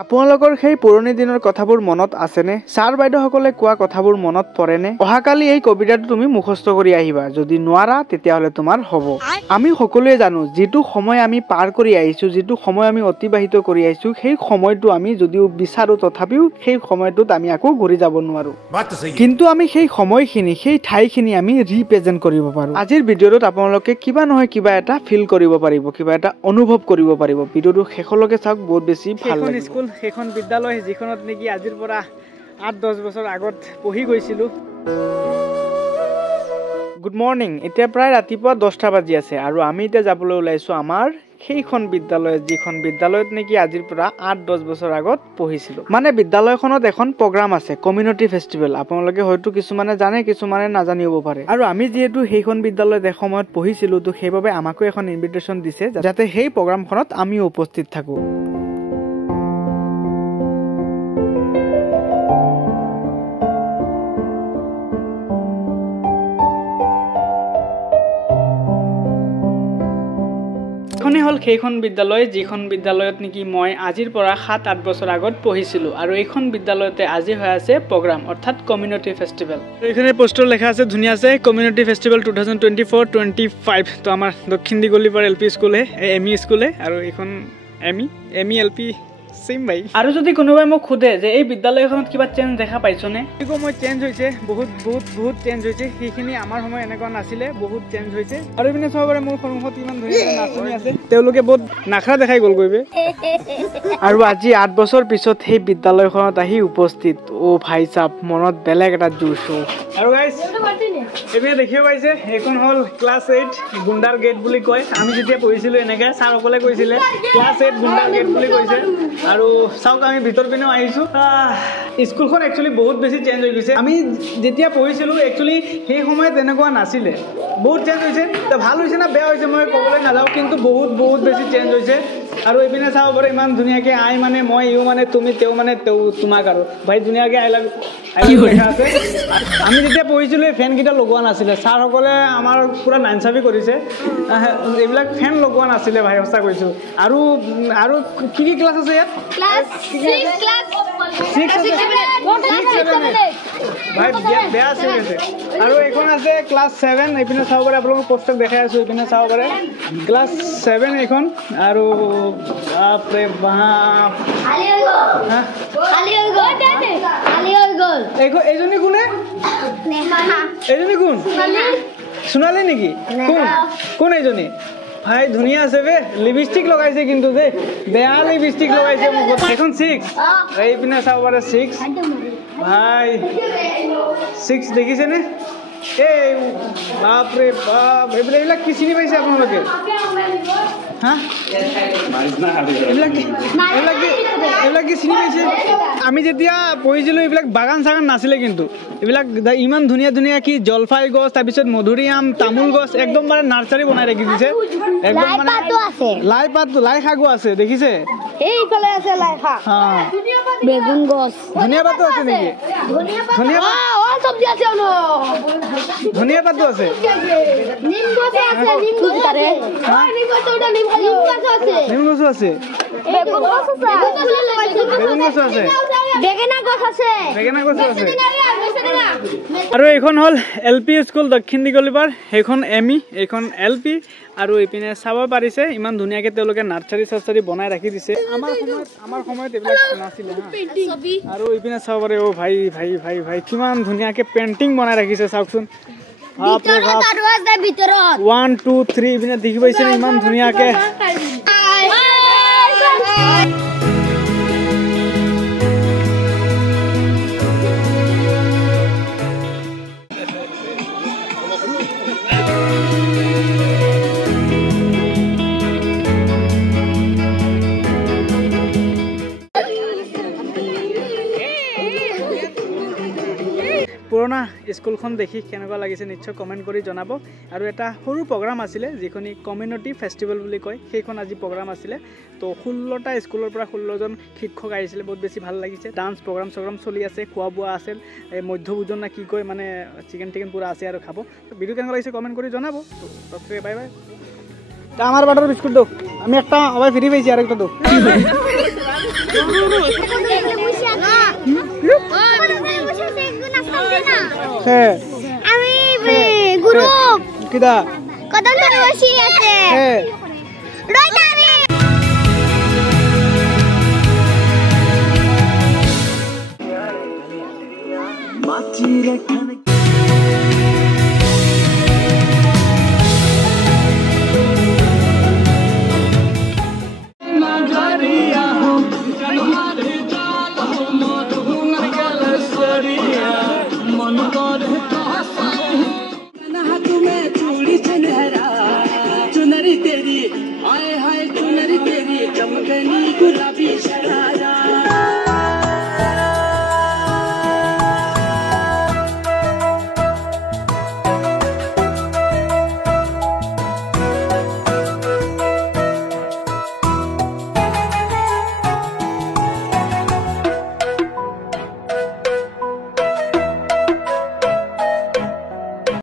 আপোনালোকৰ সেই পুৰণি দিনৰ কথাবোৰ মনত আছেনে? ছাৰ বাইদেউসকলে কোৱা কথাবোৰ মনত পৰেনে? অহাকালি এই কবিতাটো তুমি মুখস্থ কৰি আহিবা। যদি নোৱাৰা তেতিয়াহ'লে তোমাৰ হ'ব। আমি সকলোৱে জানো যিটো সময় আমি পাৰ কৰি আহিছোঁ, যিটো সময় আমি অতিবাহিত কৰি আহিছোঁ, সেই সময়টো আমি যদিও বিচাৰোঁ তথাপিও সেই সময়টোত আমি আকৌ ঘূৰি যাব নোৱাৰোঁ। কিন্তু আমি সেই সময়খিনি, সেই ঠাইখিনি আমি ৰিপ্ৰেজেণ্ট কৰিব পাৰোঁ। আজিৰ ভিডিঅ'টোত আপোনালোকে কিবা নহয় কিবা এটা ফিল কৰিব পাৰিব, কিবা এটা অনুভৱ কৰিব পাৰিব। ভিডিঅ'টো শেষলৈকে চাওক, বহুত বেছি ভাল লাগিব। সেইখন বিদ্যালয় যিখনত নেকি আজিৰ পৰা ৮-১০ বছৰ আগত পঢ়ি গৈছিলোঁ। Good morning. এতিয়া প্ৰায় ৰাতিপুৱা 10টা বাজি আছে আৰু আমি এতিয়া যাবলৈ ওলাইছোঁ আমাৰ সেইখন বিদ্যালয়, যিখন বিদ্যালয়ত নেকি আজিৰ পৰা ৮-10 বছৰ আগত পঢ়িছিলোঁ। মানে বিদ্যালয়খনত এখন প্ৰগ্ৰাম আছে, কমিউনিটি ফেষ্টিভেল। আপোনালোকে হয়তো কিছুমানে জানে, কিছুমানে নাজানিব পাৰে। আৰু আমি যিহেতু সেইখন বিদ্যালয়ত এসময়ত পঢ়িছিলোঁ, তো সেইবাবে আমাকো এখন ইনভিটেশ্যন দিছে যাতে সেই প্ৰগ্ৰামখনত আমিও উপস্থিত থাকোঁ। এইখনেই হ'ল সেইখন বিদ্যালয়, যিখন বিদ্যালয়ত নেকি মই আজিৰ পৰা ৭-৮ বছৰ আগত পঢ়িছিলোঁ। আৰু এইখন বিদ্যালয়তে আজি হৈ আছে প্ৰগ্ৰাম, অৰ্থাৎ কমিউনিটি ফেষ্টিভেল। এইখিনি পোষ্টাৰ লেখা আছে, ধুনীয়া আছে, কমিউনিটি ফেষ্টিভেল 2024-25। তো আমাৰ দক্ষিণ দিগলিপাৰ এল পি স্কুলে, এম ই স্কুলে, আৰু এইখন এম ই এল পি চেম ভাই। আৰু যদি কোনোবাই মোক সোধে যে এই বিদ্যালয়খনত কিবা চেঞ্জ দেখা পাইছনে, মই চেঞ্জ হৈছে, বহুত চেঞ্জ হৈছে। সেইখিনি আমাৰ সময় এনেকুৱা নাছিলে, বহুত চেঞ্জ হৈছে। আৰু ইপিনে চাব পাৰে মোৰ সন্মুখত ইমান ধুনীয়া নাচনি আছে, তেওঁলোকে বহুত নাখৰা দেখাই গ'ল গৈ। আৰু আজি ৮ বছৰ পিছত সেই বিদ্যালয়খনত আহি উপস্থিত। অ' ভাই চাপ, মনত বেলেগ এটা জোচ। আৰু গাইজ এইপিনে দেখিব পাইছে, এইখন হ'ল ক্লাছ 8 গুণ্ডাৰ গেট বুলি কয়। আমি যেতিয়া পঢ়িছিলোঁ এনেকৈ ছাৰসকলে কৈছিলে ক্লাছ 8 গুণ্ডাৰ গেট বুলি কৈছে। আৰু চাওক, আমি ভিতৰ পিনেও আহিছোঁ। স্কুলখন একচুৱেলি বহুত বেছি চেঞ্জ হৈ গৈছে। আমি যেতিয়া পঢ়িছিলোঁ একচুৱেলি সেই সময়ত এনেকুৱা নাছিলে, বহুত চেঞ্জ হৈছে। ভাল হৈছে না বেয়া হৈছে মই ক'বলৈ নাযাওঁ, কিন্তু বহুত বেছি চেঞ্জ হৈছে। আৰু এইপিনে চাব পাৰে ইমান ধুনীয়াকৈ আই মানে মই, ইউ মানে তুমি, তেওঁ মানে তোমাক, আৰু ভাই ধুনীয়াকৈ আই লাভ লেখা আছে। আমি যেতিয়া পঢ়িছিলোঁ এই ফেনকেইটা লগোৱা নাছিলে, ছাৰসকলে আমাৰ পূৰা নাইনচাফি কৰিছে। এইবিলাক ফেন লগোৱা নাছিলে ভাই, সঁচা কৈছোঁ। আৰু কি ক্লাছ আছে ইয়াত? ভাই বেয়া আছে। আৰু এইখন আছে ক্লাছ 7। এইপিনে চাব পাৰে, আপোনালোকক পোষ্টাৰ দেখাই আছোঁ, এইপিনে চাব পাৰে ক্লাছ 7 এইখন। আৰু বাপৰে বাপ, এইজনী কোনে? এইজনী কোন? সোণালী নেকি? কোন এইজনী? ভাই ধুনীয়া আছে বে, লিপষ্টিক লগাইছে কিন্তু যে বেয়া লিপষ্টিক লগাইছে মুখত। এখন 6, এইপিনে চাব পাৰে 6। ভাই 6 দেখিছেনে? এই বাপৰে বাপ, এইবিলাক কি চিনি পাইছে আপোনালোকে? হা, এইবিলাক কি চিনি পাইছে? আমি যেতিয়া পঢ়িছিলোঁ এইবিলাক বাগান চাগান নাছিলে, কিন্তু এইবিলাক ইমান ধুনীয়া কি জলফাই গছ, তাৰপিছত মধুৰিআম, তামোল গছ, একদম মানে নাৰ্চাৰী বনাই ৰাখি দিছে। একদম মানে লাই শাকো আছে, দেখিছে? এইফালে আছে লাই শাক, বেগুন গছ, ধনিয়া পাতো আছে নেকি? ধনিয়া পাতো আছে, নিম গছো আছে, বেগুন গছো আছে, বেঙেনা গছ আছে। আৰু এইখন হ'ল এল পি স্কুল দক্ষিণ দিগলিপাৰ, সেইখন এম ই, এইখন এল পি। আৰু এইপিনে চাব পাৰিছে ইমান ধুনীয়াকৈ তেওঁলোকে নাৰ্চাৰী বনাই ৰাখি দিছে। আমাৰ সময়ত এইবিলাক নাছিলে। আৰু এইপিনে চাব পাৰে, অ' ভাই কিমান ধুনীয়াকৈ পেইণ্টিং বনাই ৰাখিছে, চাওকচোন। 1 2 3 এইপিনে দেখি পাইছে ইমান ধুনীয়াকৈ। পুৰণা স্কুলখন দেখি কেনেকুৱা লাগিছে নিশ্চয় কমেণ্ট কৰি জনাব। আৰু এটা সৰু প্ৰগ্ৰাম আছিলে, যিখনি কমিউনিটি ফেষ্টিভেল বুলি কয়, সেইখন আজি প্ৰগ্ৰাম আছিলে। তো 16টা স্কুলৰ পৰা 16জন শিক্ষক আহিছিলে, বহুত বেছি ভাল লাগিছে। ডান্স প্ৰগ্ৰাম চলি আছে, খোৱা বোৱা আছিল, এই মধ্যভোজন না কি কয়, মানে চিকেন পূৰা আছে আৰু খাব। ভিডিঅ' কেনেকুৱা লাগিছে কমেণ্ট কৰি জনাব। তো বাই বাই। তা আমার বাটার বিস্কুট দাও আমি একটা আবার ফ্রি পেয়েছি আরেকটা দাও হ্যাঁ আমি গ্রুপ কিদা কত বসি আছে হ্যাঁ রয়টা